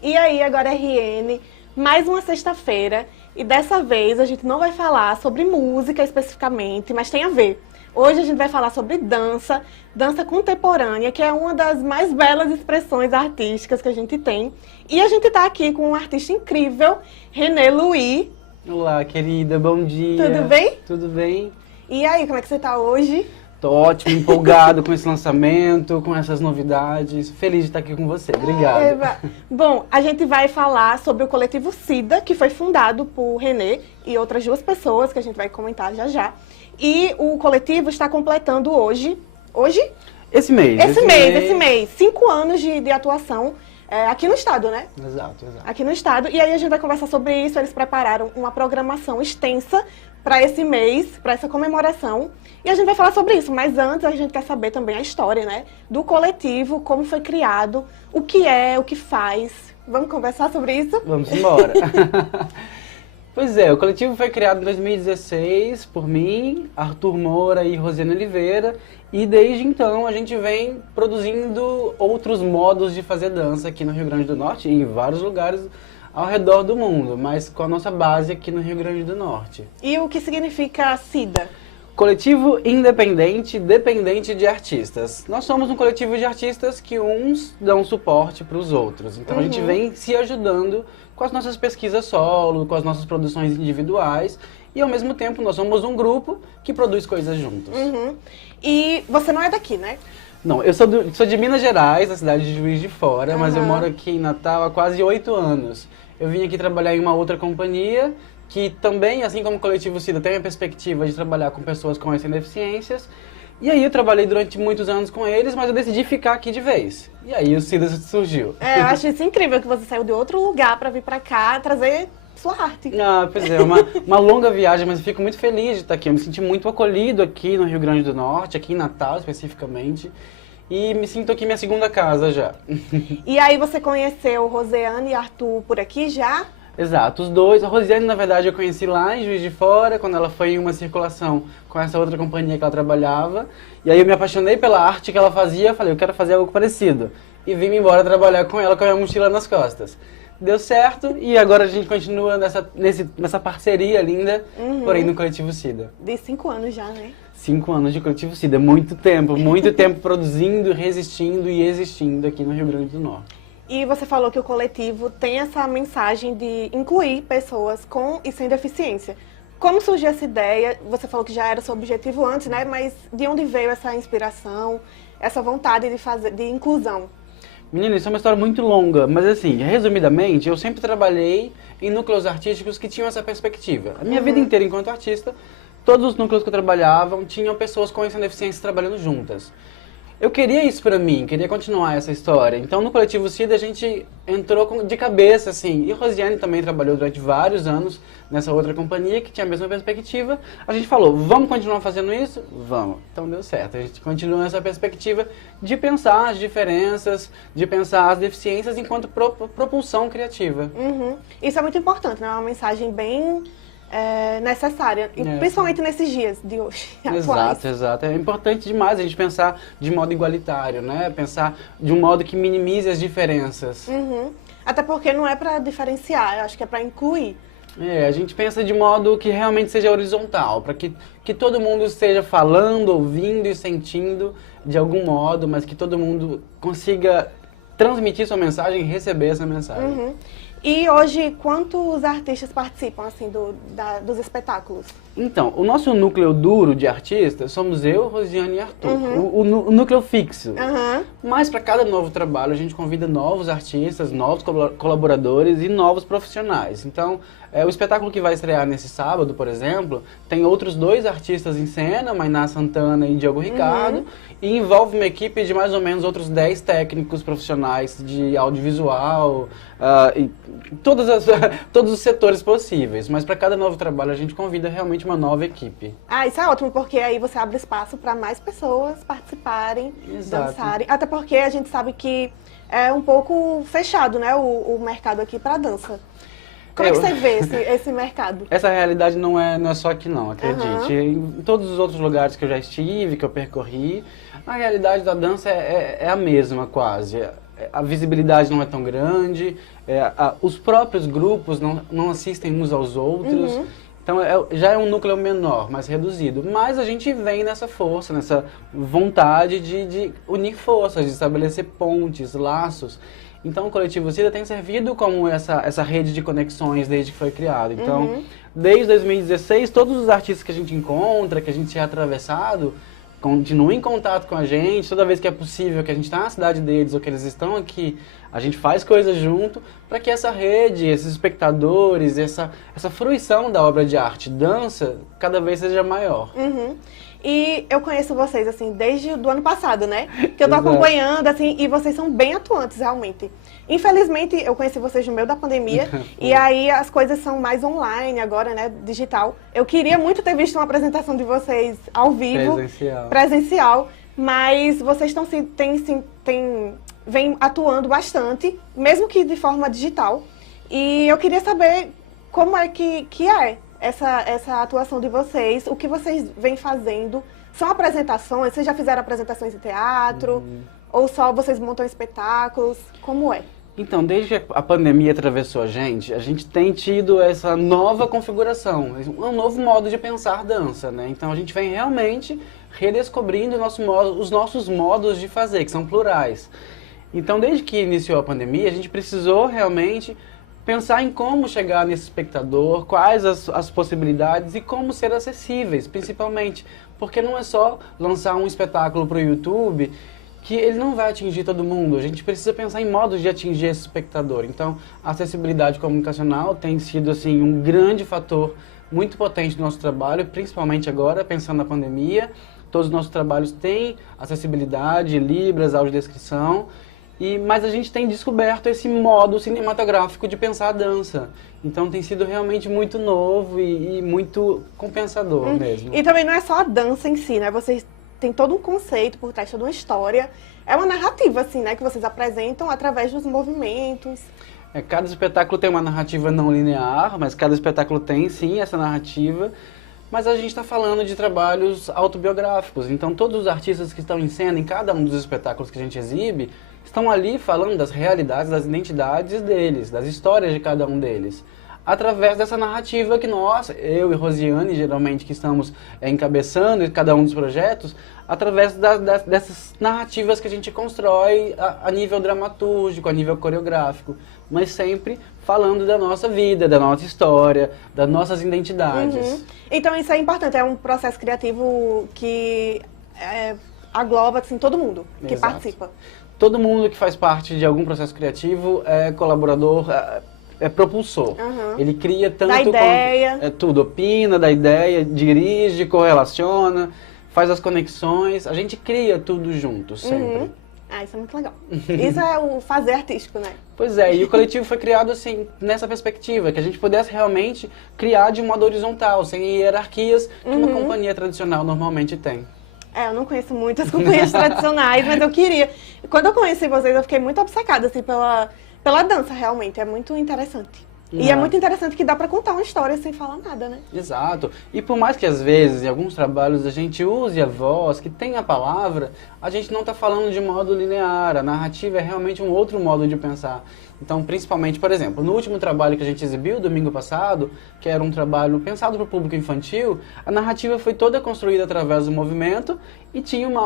E aí, agora RN, mais uma sexta-feira. E dessa vez a gente não vai falar sobre música especificamente, mas tem a ver. Hoje a gente vai falar sobre dança, dança contemporânea, que é uma das mais belas expressões artísticas que a gente tem. E a gente tá aqui com um artista incrível, René Luiz. Olá, querida, bom dia. Tudo bem? Tudo bem? E aí, como é que você tá hoje? Tô ótimo, empolgado com esse lançamento, com essas novidades. Feliz de estar aqui com você. Obrigado. Eva. Bom, a gente vai falar sobre o coletivo SIDA, que foi fundado por René e outras duas pessoas, que a gente vai comentar já já. E o coletivo está completando hoje... Hoje? Esse mês. Esse mês. 5 anos de atuação aqui no estado, né? Exato. Aqui no estado. E aí a gente vai conversar sobre isso. Eles prepararam uma programação extensa para esse mês, para essa comemoração. E a gente vai falar sobre isso. Mas antes a gente quer saber também a história, né? Do coletivo, como foi criado, o que é, o que faz. Vamos conversar sobre isso? Vamos embora. Pois é, o coletivo foi criado em 2016 por mim, Arthur Moura e Rosiane Oliveira, e desde então a gente vem produzindo outros modos de fazer dança aqui no Rio Grande do Norte e em vários lugares ao redor do mundo, mas com a nossa base aqui no Rio Grande do Norte. E o que significa SIDA? Coletivo independente, dependente de artistas. Nós somos um coletivo de artistas que uns dão suporte para os outros. Então a gente vem se ajudando com as nossas pesquisas solo, com as nossas produções individuais. E ao mesmo tempo nós somos um grupo que produz coisas juntos. E você não é daqui, né? Não, eu sou de Minas Gerais, da cidade de Juiz de Fora, mas eu moro aqui em Natal há quase 8 anos. Eu vim aqui trabalhar em uma outra companhia que também, assim como o Coletivo SIDA, tem a perspectiva de trabalhar com pessoas com e sem deficiências. E aí eu trabalhei durante muitos anos com eles, mas eu decidi ficar aqui de vez. E aí o SIDA surgiu. Eu acho isso incrível que você saiu de outro lugar para vir para cá trazer sua arte. Pois é, uma longa viagem, mas eu fico muito feliz de estar aqui. Eu me senti muito acolhido aqui no Rio Grande do Norte, aqui em Natal especificamente. E me sinto aqui minha segunda casa já. E aí você conheceu Rosiane e Arthur por aqui já? Exato, os dois. A Rosiane, na verdade, eu conheci lá em Juiz de Fora, quando ela foi em uma circulação com essa outra companhia que ela trabalhava. E aí eu me apaixonei pela arte que ela fazia, falei, eu quero fazer algo parecido. E vim embora trabalhar com ela com a minha mochila nas costas. Deu certo e agora a gente continua nessa parceria linda, porém no Coletivo SIDA. De 5 anos já, né? 5 anos de Coletivo SIDA, muito tempo produzindo, resistindo e existindo aqui no Rio Grande do Norte. E você falou que o coletivo tem essa mensagem de incluir pessoas com e sem deficiência. Como surgiu essa ideia? Você falou que já era seu objetivo antes, né? Mas de onde veio essa inspiração, essa vontade de fazer, de inclusão? Menina, isso é uma história muito longa, mas assim, resumidamente, eu sempre trabalhei em núcleos artísticos que tinham essa perspectiva. A minha vida inteira enquanto artista, todos os núcleos que eu trabalhava tinham pessoas com e sem deficiência trabalhando juntas. Eu queria isso pra mim, queria continuar essa história. Então no Coletivo SIDA a gente entrou de cabeça, assim. E Rosiane também trabalhou durante vários anos nessa outra companhia que tinha a mesma perspectiva. A gente falou, vamos continuar fazendo isso? Vamos. Então deu certo. A gente continua nessa perspectiva de pensar as diferenças, de pensar as deficiências enquanto propulsão criativa. Isso é muito importante, né? É uma mensagem bem necessária, e principalmente nesses dias de hoje. Exato. É importante demais a gente pensar de modo igualitário, né? Pensar de um modo que minimize as diferenças. Até porque não é para diferenciar, eu acho que é para incluir. A gente pensa de modo que realmente seja horizontal, para que todo mundo esteja falando, ouvindo e sentindo de algum modo, mas que todo mundo consiga transmitir sua mensagem e receber essa mensagem. E hoje, quantos artistas participam, assim, dos espetáculos? Então, o nosso núcleo duro de artistas somos eu, Rosiane e Arthur. O núcleo fixo. Mas para cada novo trabalho a gente convida novos artistas, novos colaboradores e novos profissionais. Então, o espetáculo que vai estrear nesse sábado, por exemplo, tem outros 2 artistas em cena, Mainá Santana e Diogo Ricardo, e envolve uma equipe de mais ou menos outros 10 técnicos profissionais de audiovisual, e todos os setores possíveis. Mas para cada novo trabalho a gente convida realmente uma nova equipe. Isso é ótimo, porque aí você abre espaço para mais pessoas participarem, dançarem. Até porque a gente sabe que é um pouco fechado, né, o mercado aqui para dança. Como é que você vê esse mercado? Essa realidade não é só aqui não, acredite. Em todos os outros lugares que eu já estive, que eu percorri, a realidade da dança é a mesma quase. a visibilidade não é tão grande, os próprios grupos não assistem uns aos outros. Então já é um núcleo menor, mais reduzido. Mas a gente vem nessa força, nessa vontade de unir forças, de estabelecer pontes, laços. Então o Coletivo Cida tem servido como essa rede de conexões desde que foi criado. Então, desde 2016, todos os artistas que a gente encontra, que a gente é atravessado, continuam em contato com a gente. Toda vez que é possível, que a gente está na cidade deles ou que eles estão aqui, a gente faz coisas junto para que essa rede, esses espectadores, essa fruição da obra de arte, dança, cada vez seja maior. E eu conheço vocês, assim, desde o ano passado, né? Que eu tô acompanhando, assim, e vocês são bem atuantes, realmente. Infelizmente, eu conheci vocês no meio da pandemia, e aí as coisas são mais online agora, né? Digital. Eu queria muito ter visto uma apresentação de vocês ao vivo. Presencial. Mas vocês vêm atuando bastante, mesmo que de forma digital. E eu queria saber como é que é essa atuação de vocês, o que vocês vêm fazendo. São apresentações? Vocês já fizeram apresentações em teatro? Ou só vocês montam espetáculos? Como é? Então, desde que a pandemia atravessou a gente tem tido essa nova configuração, um novo modo de pensar dança, né? Então a gente vem realmente redescobrindo os nossos modos de fazer, que são plurais. Então, desde que iniciou a pandemia, a gente precisou realmente pensar em como chegar nesse espectador, quais as possibilidades e como ser acessíveis, principalmente. Porque não é só lançar um espetáculo para o YouTube que ele não vai atingir todo mundo. A gente precisa pensar em modos de atingir esse espectador. Então, a acessibilidade comunicacional tem sido assim, um grande fator muito potente do nosso trabalho, principalmente agora, pensando na pandemia. Todos os nossos trabalhos têm acessibilidade, libras, audiodescrição. Mas a gente tem descoberto esse modo cinematográfico de pensar a dança. Então tem sido realmente muito novo e muito compensador mesmo. E também não é só a dança em si, né? Vocês têm todo um conceito por trás, toda uma história. É uma narrativa, assim, né? Que vocês apresentam através dos movimentos. Cada espetáculo tem uma narrativa não linear, mas cada espetáculo tem, sim, essa narrativa. Mas a gente está falando de trabalhos autobiográficos. Então todos os artistas que estão em cena, em cada um dos espetáculos que a gente exibe, estão ali falando das realidades, das identidades deles, das histórias de cada um deles. Através dessa narrativa que nós, eu e Rosiane, geralmente, que estamos encabeçando cada um dos projetos, através dessas narrativas que a gente constrói a nível dramatúrgico, a nível coreográfico, mas sempre falando da nossa vida, da nossa história, das nossas identidades. Então isso é importante, é um processo criativo que agloba assim, todo mundo que participa. Todo mundo que faz parte de algum processo criativo é colaborador, é propulsor. Ele cria tanto... Da ideia. Tudo, opina da ideia, dirige, correlaciona, faz as conexões. A gente cria tudo junto, sempre. Isso é muito legal. Isso é o fazer artístico, né? Pois é, e o coletivo foi criado assim, nessa perspectiva, que a gente pudesse realmente criar de um modo horizontal, sem hierarquias que uma companhia tradicional normalmente tem. Eu não conheço muitas companhias tradicionais, mas eu queria. Quando eu conheci vocês, eu fiquei muito obcecada assim, pela dança, realmente. É muito interessante. E é muito interessante que dá pra contar uma história sem falar nada, né? Exato. E por mais que às vezes, em alguns trabalhos, a gente use a voz, que tem a palavra, a gente não está falando de modo linear. A narrativa é realmente um outro modo de pensar. Então, principalmente, por exemplo, no último trabalho que a gente exibiu, domingo passado, que era um trabalho pensado para o público infantil, a narrativa foi toda construída através do movimento e tinha uma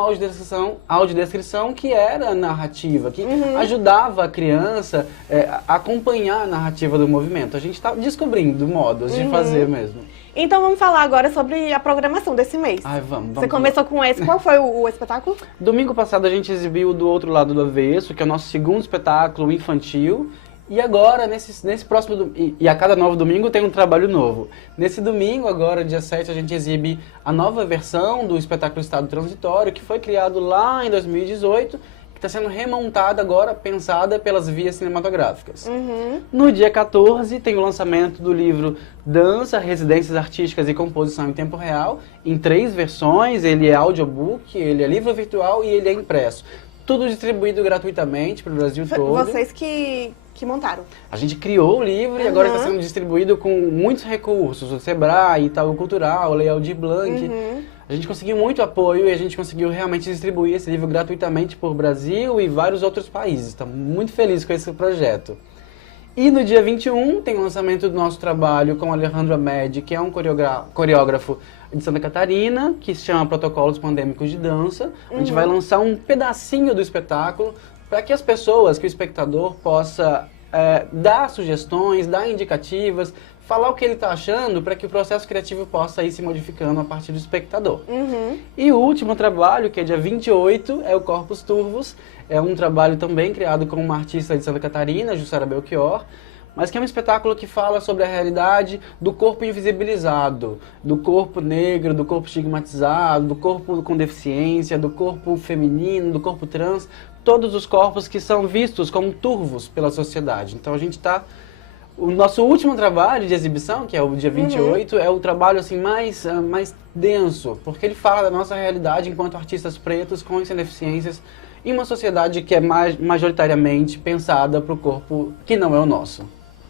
audiodescrição que era narrativa, que ajudava a criança a acompanhar a narrativa do movimento. A gente está descobrindo modos de fazer mesmo. Então vamos falar agora sobre a programação desse mês. Vamos. Você começou com esse. Qual foi o espetáculo? Domingo passado a gente exibiu Do Outro Lado do Avesso, que é o nosso segundo espetáculo infantil. E agora, nesse próximo... E a cada novo domingo tem um trabalho novo. Nesse domingo, agora, dia 7, a gente exibe a nova versão do espetáculo Estado Transitório, que foi criado lá em 2018, que está sendo remontada agora, pensada pelas vias cinematográficas. No dia 14, tem o lançamento do livro Dança, Residências Artísticas e Composição em Tempo Real, em 3 versões. Ele é audiobook, ele é livro virtual e ele é impresso. Tudo distribuído gratuitamente para o Brasil todo. Vocês que montaram? A gente criou o livro e agora está sendo distribuído com muitos recursos. O Sebrae, Itaú Cultural, Lei Aldir Blanc. A A gente conseguiu muito apoio e a gente conseguiu realmente distribuir esse livro gratuitamente por Brasil e vários outros países. Estamos muito felizes com esse projeto. E no dia 21 tem o lançamento do nosso trabalho com o Alejandro Amed, que é um coreógrafo de Santa Catarina, que se chama Protocolos Pandêmicos de Dança. A gente vai lançar um pedacinho do espetáculo para que as pessoas, que o espectador possa dar sugestões, dar indicativas, falar o que ele está achando para que o processo criativo possa ir se modificando a partir do espectador. E o último trabalho, que é dia 28, é o Corpus Turvos. É um trabalho também criado com uma artista de Santa Catarina, Jussara Belchior, mas que é um espetáculo que fala sobre a realidade do corpo invisibilizado, do corpo negro, do corpo estigmatizado, do corpo com deficiência, do corpo feminino, do corpo trans, todos os corpos que são vistos como turvos pela sociedade. Então a gente está... O nosso último trabalho de exibição, que é o dia 28, é o trabalho assim, mais denso, porque ele fala da nossa realidade enquanto artistas pretos com deficiências em uma sociedade que é majoritariamente pensada para o corpo que não é o nosso.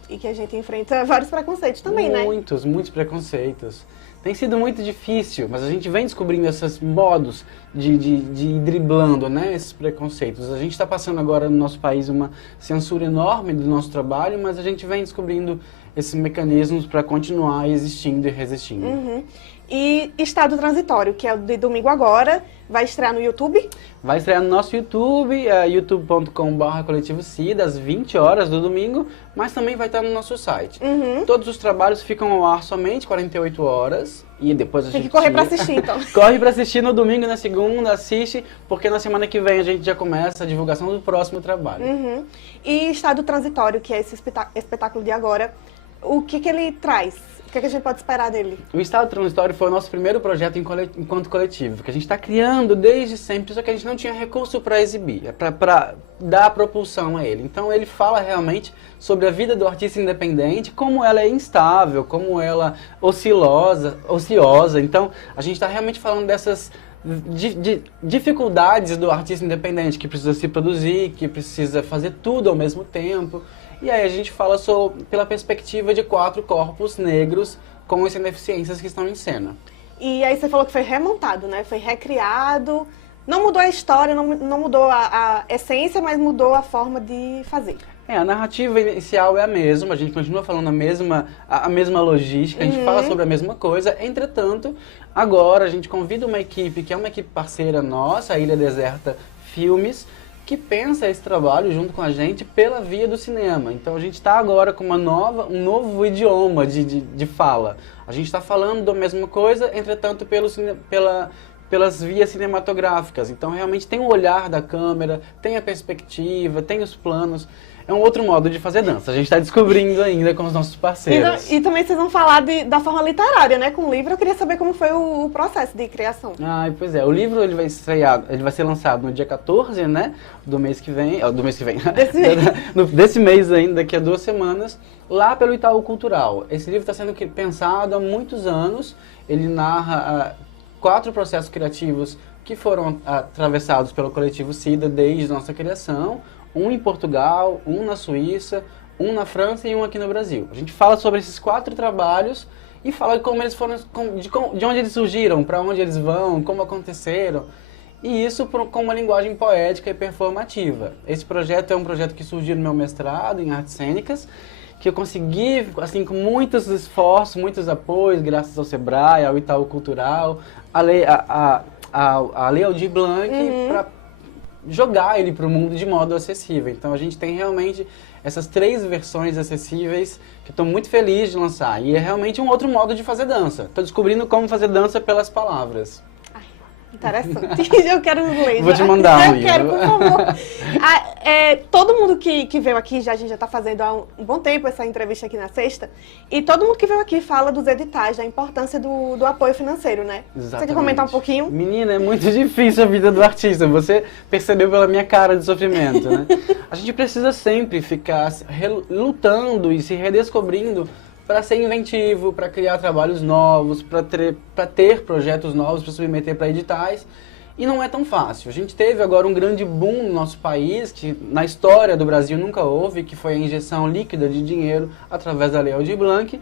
E que a gente enfrenta vários preconceitos também, né? Muitos preconceitos. Tem sido muito difícil, mas a gente vem descobrindo esses modos de ir driblando, né, esses preconceitos. A gente está passando agora no nosso país uma censura enorme do nosso trabalho, mas a gente vem descobrindo esses mecanismos para continuar existindo e resistindo. E Estado Transitório, que é o de domingo agora, vai estrear no YouTube? Vai estrear no nosso YouTube, youtube.com/coletivo-cida, às 20 horas do domingo, mas também vai estar no nosso site. Todos os trabalhos ficam ao ar somente 48 horas e depois a gente... Tem que correr para assistir, então. Corre para assistir no domingo e na segunda, assiste, porque na semana que vem a gente já começa a divulgação do próximo trabalho. E Estado Transitório, que é esse espetáculo de agora, o que ele traz? O que a gente pode esperar dele? O Estado Transitório foi o nosso primeiro projeto enquanto coletivo, que a gente está criando desde sempre, só que a gente não tinha recurso para exibir, para dar propulsão a ele. Então ele fala realmente sobre a vida do artista independente, como ela é instável, como ela ociosa. Então a gente está realmente falando dessas dificuldades do artista independente, que precisa se produzir, que precisa fazer tudo ao mesmo tempo. E aí a gente fala pela perspectiva de 4 corpos negros com as deficiências que estão em cena. E aí você falou que foi remontado, né? Foi recriado. Não mudou a história, não mudou a essência, mas mudou a forma de fazer. A narrativa inicial é a mesma, a gente continua falando a mesma logística, a gente fala sobre a mesma coisa. Entretanto, agora a gente convida uma equipe, que é uma equipe parceira nossa, a Ilha Deserta Filmes, que pensa esse trabalho junto com a gente pela via do cinema. Então a gente está agora com um novo idioma de fala. A gente está falando da mesma coisa, entretanto pelas vias cinematográficas. Então realmente tem o olhar da câmera, tem a perspectiva, tem os planos. É um outro modo de fazer dança. A gente está descobrindo ainda com os nossos parceiros. E também vocês vão falar da forma literária, né? Com o livro, eu queria saber como foi o processo de criação. Pois é. O livro ele vai ser lançado no dia 14, né? Do mês que vem. Desse mês ainda, daqui a 2 semanas, lá pelo Itaú Cultural. Esse livro está sendo pensado há muitos anos. Ele narra 4 processos criativos que foram atravessados pelo Coletivo Cida desde nossa criação. Um em Portugal, um na Suíça, um na França e um aqui no Brasil. A gente fala sobre esses 4 trabalhos e fala de como eles foram, de onde eles surgiram, para onde eles vão, como aconteceram. E isso com uma linguagem poética e performativa. Esse projeto é um projeto que surgiu no meu mestrado em artes cênicas, que eu consegui, assim, com muitos esforços, muitos apoios, graças ao Sebrae, ao Itaú Cultural, a Lei Aldir Blanc, para jogar ele para o mundo de modo acessível. Então a gente tem realmente essas 3 versões acessíveis que estou muito feliz de lançar. E é realmente um outro modo de fazer dança. Estou descobrindo como fazer dança pelas palavras. Interessante. Eu quero ler. Vou te mandar um livro. Eu quero, por favor. Todo mundo que veio aqui, a gente já está fazendo há um bom tempo essa entrevista aqui na sexta, e todo mundo que veio aqui fala dos editais, da importância do apoio financeiro, né? Exatamente. Você quer comentar um pouquinho? Menina, é muito difícil a vida do artista. Você percebeu pela minha cara de sofrimento, né? A gente precisa sempre ficar lutando e se redescobrindo para ser inventivo, para criar trabalhos novos, para ter projetos novos, para submeter para editais. E não é tão fácil. A gente teve agora um grande boom no nosso país, que na história do Brasil nunca houve, que foi a injeção líquida de dinheiro através da Lei Aldir Blanc.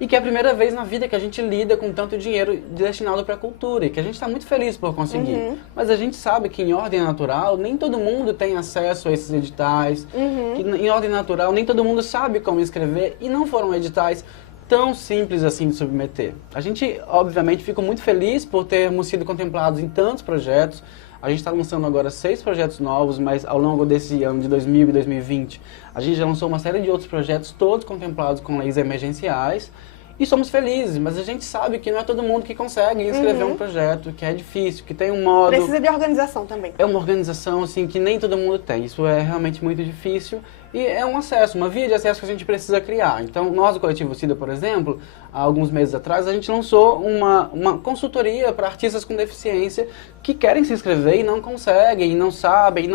e que é a primeira vez na vida que a gente lida com tanto dinheiro destinado para a cultura e que a gente está muito feliz por conseguir. Mas a gente sabe que em ordem natural nem todo mundo tem acesso a esses editais, que em ordem natural nem todo mundo sabe como escrever e não foram editais tão simples assim de submeter. A gente, obviamente, fica muito feliz por termos sido contemplados em tantos projetos. A gente está lançando agora 6 projetos novos, mas ao longo desse ano de 2000 e 2020, a gente já lançou uma série de outros projetos, todos contemplados com leis emergenciais. E somos felizes, mas a gente sabe que não é todo mundo que consegue escrever um projeto, que é difícil, que tem um modo... Precisa de organização também. É uma organização, assim, que nem todo mundo tem. Isso é realmente muito difícil e é um acesso, uma via de acesso que a gente precisa criar. Então, nós do Coletivo Cida, por exemplo, há alguns meses atrás, a gente lançou uma consultoria para artistas com deficiência que querem se inscrever e não conseguem, e não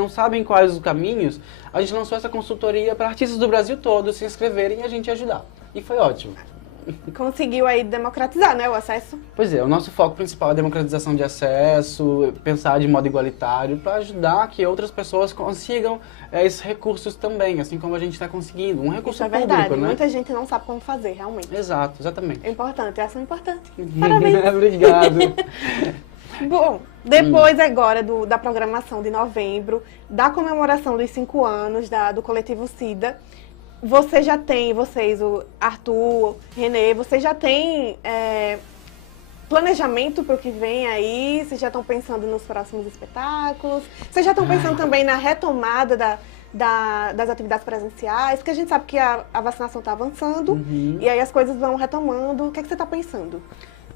sabem quais os caminhos. A gente lançou essa consultoria para artistas do Brasil todo se inscreverem e a gente ajudar. E foi ótimo. Conseguiu aí democratizar, né, o acesso? Pois é, o nosso foco principal é a democratização de acesso, pensar de modo igualitário para ajudar que outras pessoas consigam esses recursos também, assim como a gente está conseguindo. Um recurso público, verdade, né? Muita gente não sabe como fazer, realmente. Exato, exatamente. É importante, é ação importante. Parabéns. Obrigado. Bom, depois agora da programação de novembro, da comemoração dos 5 anos do Coletivo Cida, vocês, o Arthur, Renê, vocês já têm planejamento para o que vem aí? Vocês já estão pensando nos próximos espetáculos? Vocês já estão pensando também na retomada das atividades presenciais? Porque a gente sabe que a vacinação está avançando e aí as coisas vão retomando. O que é que você está pensando?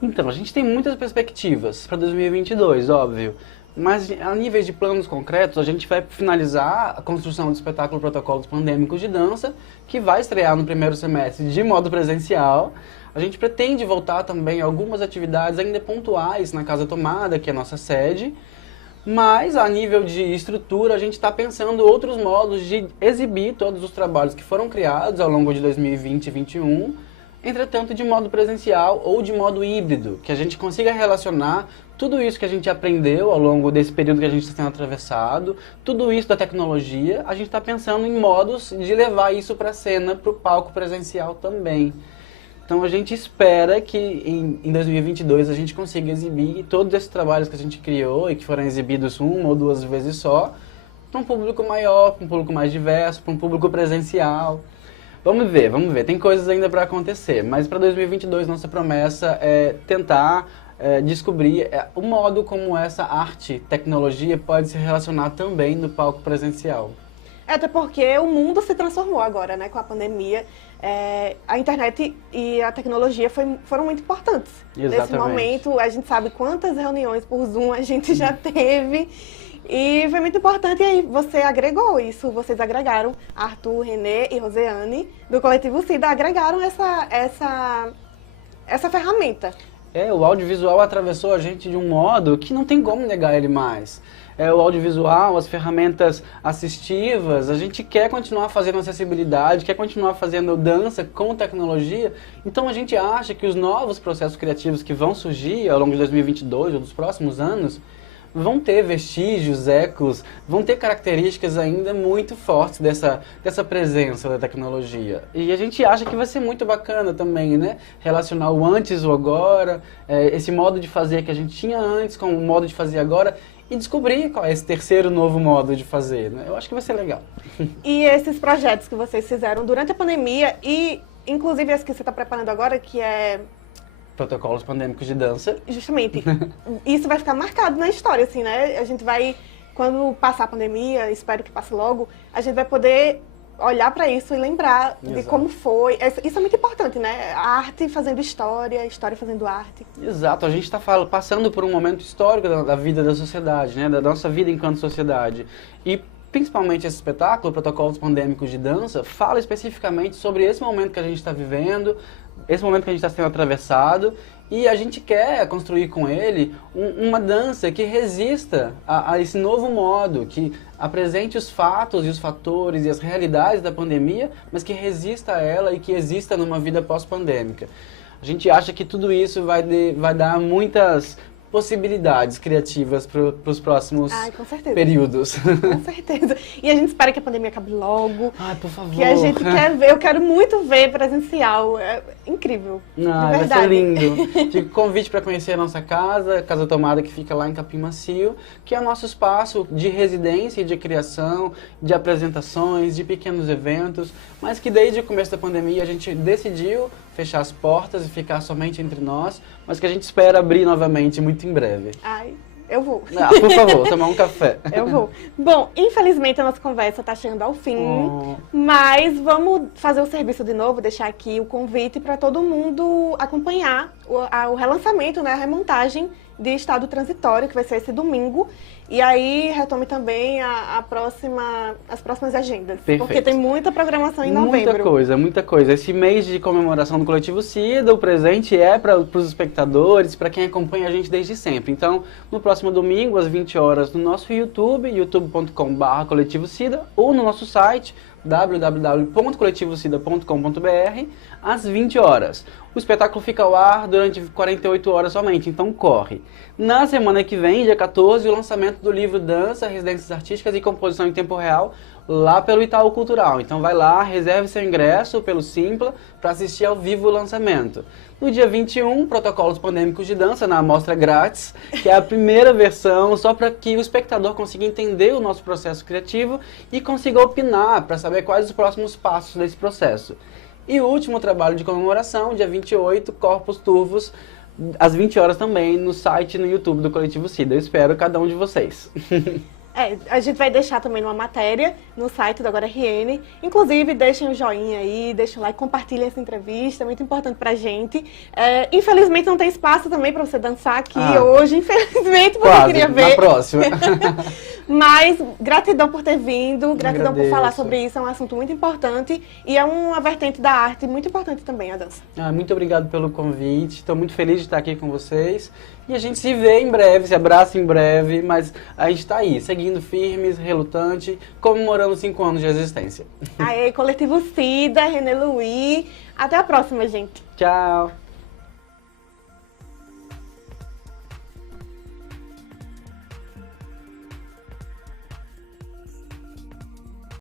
Então, a gente tem muitas perspectivas para 2022, óbvio. Mas a níveis de planos concretos, a gente vai finalizar a construção do espetáculo Protocolos Pandêmicos de Dança, que vai estrear no primeiro semestre de modo presencial. A gente pretende voltar também a algumas atividades ainda pontuais na Casa Tomada, que é a nossa sede. Mas a nível de estrutura, a gente está pensando outros modos de exibir todos os trabalhos que foram criados ao longo de 2020 e 2021, entretanto de modo presencial ou de modo híbrido, que a gente consiga relacionar tudo isso que a gente aprendeu ao longo desse período que a gente está sendo atravessado, tudo isso da tecnologia, a gente está pensando em modos de levar isso para a cena, para o palco presencial também. Então a gente espera que em 2022 a gente consiga exibir todos esses trabalhos que a gente criou e que foram exibidos 1 ou 2 vezes só, para um público maior, para um público mais diverso, para um público presencial. Vamos ver, tem coisas ainda para acontecer, mas para 2022 nossa promessa é tentar descobrir o modo como essa arte, tecnologia pode se relacionar também no palco presencial. Até porque o mundo se transformou agora, né, com a pandemia. A internet e a tecnologia foram muito importantes. Exatamente. Nesse momento, a gente sabe quantas reuniões por Zoom a gente já teve. E foi muito importante, e aí você agregou isso, vocês agregaram, Arthur, Renê e Rosiane, do Coletivo Cida, agregaram essa ferramenta. O audiovisual atravessou a gente de um modo que não tem como negar ele mais. O audiovisual, as ferramentas assistivas, a gente quer continuar fazendo acessibilidade, quer continuar fazendo dança com tecnologia, então a gente acha que os novos processos criativos que vão surgir ao longo de 2022 ou dos próximos anos, vão ter vestígios, ecos, vão ter características ainda muito fortes dessa presença da tecnologia. E a gente acha que vai ser muito bacana também, né? Relacionar o antes e o agora, esse modo de fazer que a gente tinha antes com o modo de fazer agora e descobrir qual é esse terceiro novo modo de fazer, né? Eu acho que vai ser legal. E esses projetos que vocês fizeram durante a pandemia e inclusive esse que você está preparando agora, que é... Protocolos Pandêmicos de Dança. Justamente. Isso vai ficar marcado na história, assim, né? A gente vai, quando passar a pandemia, espero que passe logo, a gente vai poder olhar para isso e lembrar de como foi. Isso é muito importante, né? A arte fazendo história, a história fazendo arte. Exato. A gente está passando por um momento histórico da vida da sociedade, né? Da nossa vida enquanto sociedade. E principalmente esse espetáculo, Protocolos Pandêmicos de Dança, fala especificamente sobre esse momento que a gente está vivendo, esse momento que a gente está sendo atravessado, e a gente quer construir com ele uma dança que resista a esse novo modo, que apresente os fatos e os fatores e as realidades da pandemia, mas que resista a ela e que exista numa vida pós-pandêmica. A gente acha que tudo isso vai dar muitas possibilidades criativas para os próximos Ai, com certeza. períodos. Com certeza. E a gente espera que a pandemia acabe logo. Ai, por favor. Que a gente quer ver, eu quero muito ver presencial. É incrível. De Vai verdade. ser lindo. Fica o convite para conhecer a nossa casa, Casa Tomada, que fica lá em Capim Macio, que é o nosso espaço de residência e de criação, de apresentações, de pequenos eventos, mas que desde o começo da pandemia a gente decidiu fechar as portas e ficar somente entre nós, mas que a gente espera abrir novamente muito em breve. Ai, eu vou. Por favor, tomar um café. Eu vou. Bom, infelizmente a nossa conversa está chegando ao fim, mas vamos fazer o serviço de novo, deixar aqui o convite para todo mundo acompanhar o relançamento, né, a remontagem de Estado Transitório, que vai ser esse domingo. E aí retome também as próximas agendas. Perfeito. Porque tem muita programação em novembro. Muita coisa, muita coisa. Esse mês de comemoração do Coletivo SIDA, o presente é para os espectadores, para quem acompanha a gente desde sempre. Então, no próximo domingo, às 20 horas, no nosso YouTube, youtube.com/coletivosida, ou no nosso site, www.coletivosida.com.br, às 20 horas. O espetáculo fica ao ar durante 48 horas somente, então corre. Na semana que vem, dia 14, o lançamento do livro Dança, Residências Artísticas e Composição em Tempo Real, lá pelo Itaú Cultural. Então vai lá, reserve seu ingresso pelo Simpla para assistir ao vivo o lançamento. No dia 21, Protocolos Pandêmicos de Dança, na amostra grátis, que é a primeira versão, só para que o espectador consiga entender o nosso processo criativo e consiga opinar para saber quais os próximos passos desse processo. E o último trabalho de comemoração, dia 28, Corpos Turvos, às 20 horas também, no site e no YouTube do Coletivo SIDA. Eu espero cada um de vocês. A gente vai deixar também uma matéria no site do Agora RN. Inclusive, deixem um joinha aí, deixem um like, compartilhem essa entrevista, é muito importante pra gente. Infelizmente, não tem espaço também pra você dançar aqui hoje, infelizmente, porque eu queria ver. Na próxima. Mas, gratidão por ter vindo, gratidão por falar Agradeço. sobre isso, é um assunto muito importante e é uma vertente da arte muito importante também, a dança. Muito obrigado pelo convite, estou muito feliz de estar aqui com vocês. E a gente se vê em breve, se abraça em breve, mas a gente está aí, seguindo firmes, relutante, comemorando 5 anos de existência. Aê, Coletivo SIDA, René Luiz. Até a próxima, gente. Tchau!